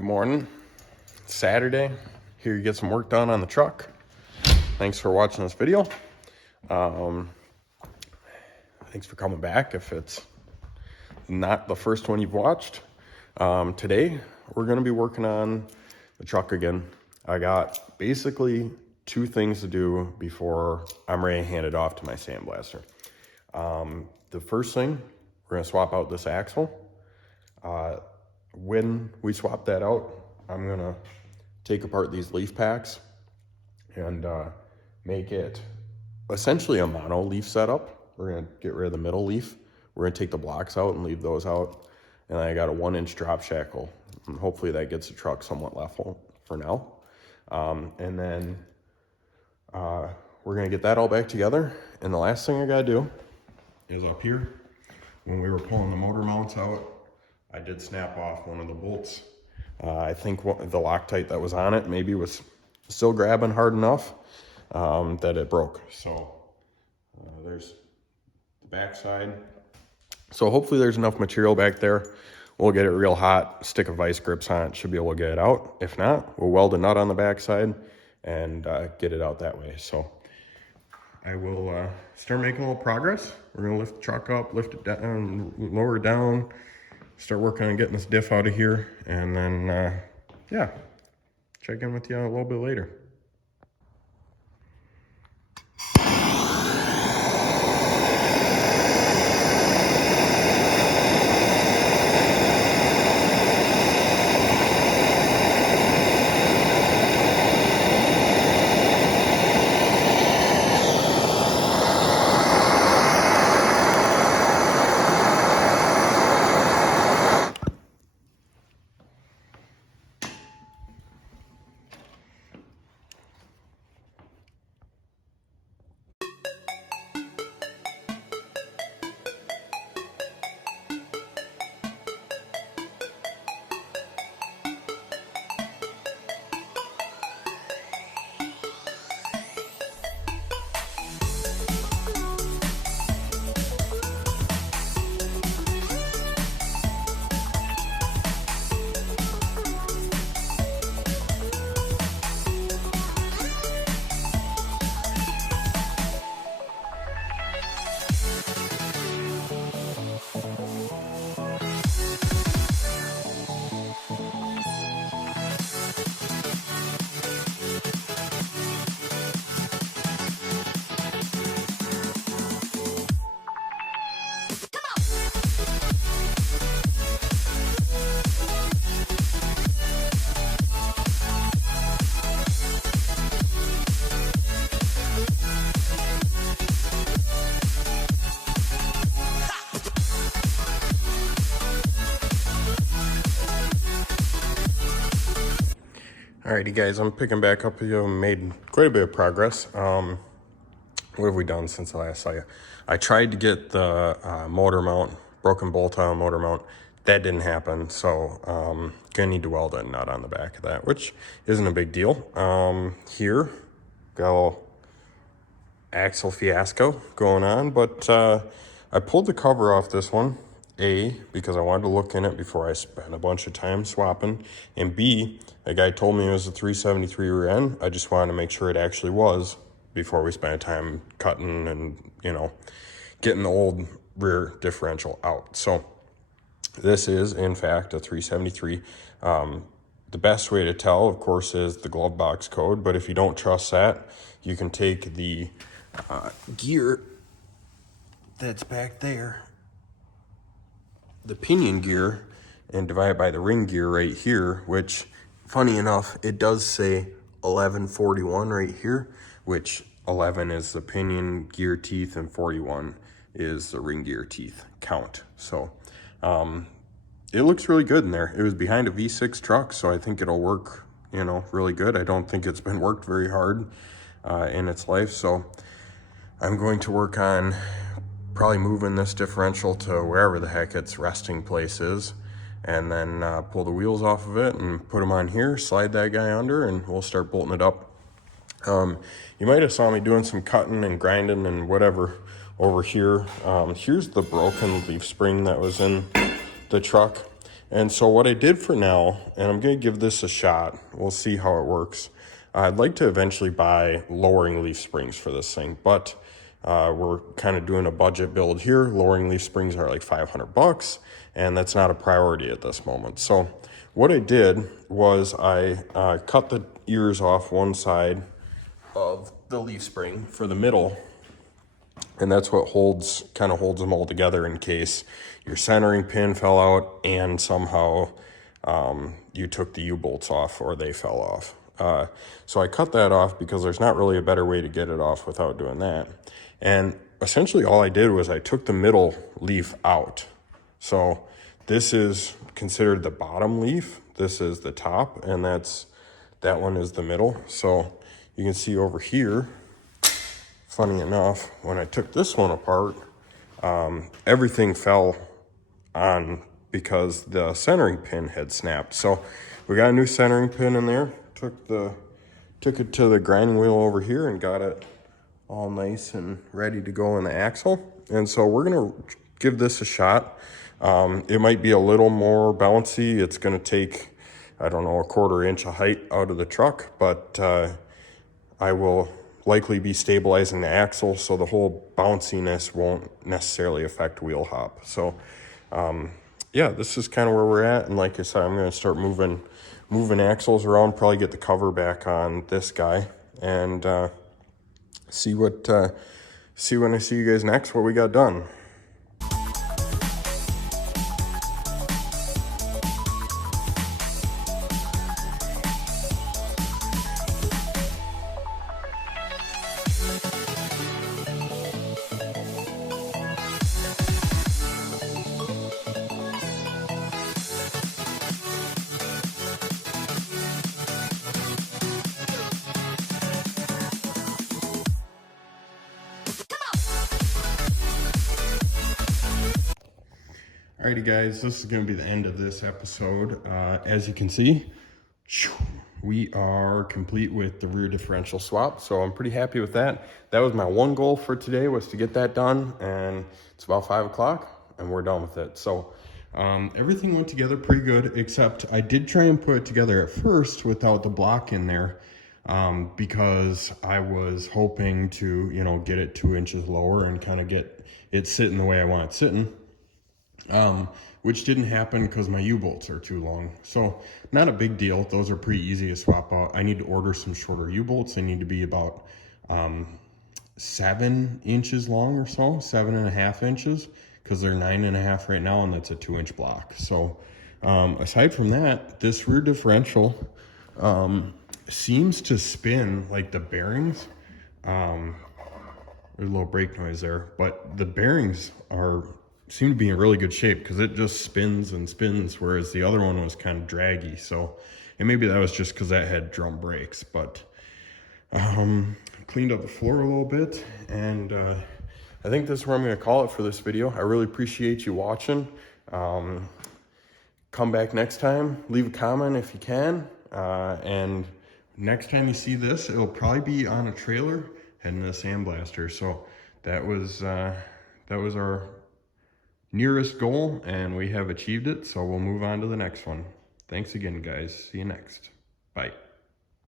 Good morning. It's Saturday. Here you get some work done on the truck. Thanks for watching this video. Thanks for coming back if it's not the first one you've watched. Today we're going to be working on the truck again. I got basically two things to do before I'm ready to hand it off to my sandblaster. The first thing, we're going to swap out this axle. When we swap that out, I'm going to take apart these leaf packs and make it essentially a mono leaf setup. We're going to get rid of the middle leaf. We're going to take the blocks out and leave those out. And I got a 1-inch drop shackle. And hopefully that gets the truck somewhat level for now. And then we're going to get that all back together. And the last thing I got to do is up here, when we were pulling the motor mounts out, I did snap off one of the bolts. I think the Loctite that was on it maybe was still grabbing hard enough that it broke. So there's the back side. So hopefully there's enough material back there. We'll get it real hot, stick a vice grips on it, should be able to get it out. If not, we'll weld a nut on the back side and get it out that way. So I will start making a little progress. We're gonna lift the truck up, lift it down, lower it down, start working on getting this diff out of here, and then, yeah, check in with you a little bit later. Alrighty guys, I'm picking back up. You made quite a bit of progress. What have we done since I last saw you? I tried to get the motor mount, broken bolt on motor mount. That didn't happen, so gonna need to weld a nut on the back of that, which isn't a big deal. Here, got a little axle fiasco going on, but I pulled the cover off this one. A, because I wanted to look in it before I spent a bunch of time swapping, and B, the guy told me it was a 373 rear end. I just wanted to make sure it actually was before we spent time cutting and, you know, getting the old rear differential out. So this is, in fact, a 373. The best way to tell, of course, is the glove box code, but if you don't trust that, you can take the gear that's back there, the pinion gear, and divide it by the ring gear right here, which, funny enough, it does say 1141 right here, which 11 is the pinion gear teeth and 41 is the ring gear teeth count. So it looks really good in there. It was behind a V6 truck, so I think it'll work, you know, really good. I don't think it's been worked very hard in its life, so I'm going to work on probably moving this differential to wherever the heck its resting place is, and then pull the wheels off of it and put them on here, slide that guy under, and we'll start bolting it up. You might have saw me doing some cutting and grinding and whatever over here. Here's the broken leaf spring that was in the truck. And so what I did for now, and I'm going to give this a shot, we'll see how it works. I'd like to eventually buy lowering leaf springs for this thing, but we're kind of doing a budget build here. Lowering leaf springs are like $500, and that's not a priority at this moment. So what I did was I cut the ears off one side of the leaf spring for the middle, and that's what kind of holds them all together in case your centering pin fell out and somehow you took the U-bolts off or they fell off. So I cut that off because there's not really a better way to get it off without doing that. And essentially all I did was I took the middle leaf out. So this is considered the bottom leaf. This is the top, and that one is the middle. So you can see over here, funny enough, when I took this one apart, everything fell on because the centering pin had snapped. So we got a new centering pin in there. Took it to the grinding wheel over here and got it all nice and ready to go in the axle. And so we're gonna give this a shot. It might be a little more bouncy. It's gonna take, I don't know, a 1/4 inch of height out of the truck, but I will likely be stabilizing the axle, so the whole bounciness won't necessarily affect wheel hop. So yeah, this is kind of where we're at. And like I said, I'm going to start moving axles around, probably get the cover back on this guy, and see when I see you guys next what we got done. Alrighty guys, this is going to be the end of this episode. As you can see, we are complete with the rear differential swap, so I'm pretty happy with that. That was my one goal for today, was to get that done, and it's about 5 o'clock and we're done with it. So everything went together pretty good, except I did try and put it together at first without the block in there, because I was hoping to, you know, get it 2 inches lower and kind of get it sitting the way I want it sitting. Which didn't happen because my U-bolts are too long. So not a big deal. Those are pretty easy to swap out. I need to order some shorter U-bolts. They need to be about 7 inches long or so, 7.5 inches, because they're 9.5 right now, and that's a 2-inch block. So aside from that, this rear differential seems to spin like the bearings. There's a little brake noise there, but the bearings seem to be in really good shape because it just spins and spins, whereas the other one was kind of draggy. So, and maybe that was just because that had drum brakes, but cleaned up the floor a little bit, and I think this is where I'm going to call it for this video. I really appreciate you watching. Come back next time, leave a comment if you can, and next time you see this, it'll probably be on a trailer heading to the sandblaster. So that was our nearest goal, and we have achieved it, so we'll move on to the next one. Thanks again, guys. See you next. Bye.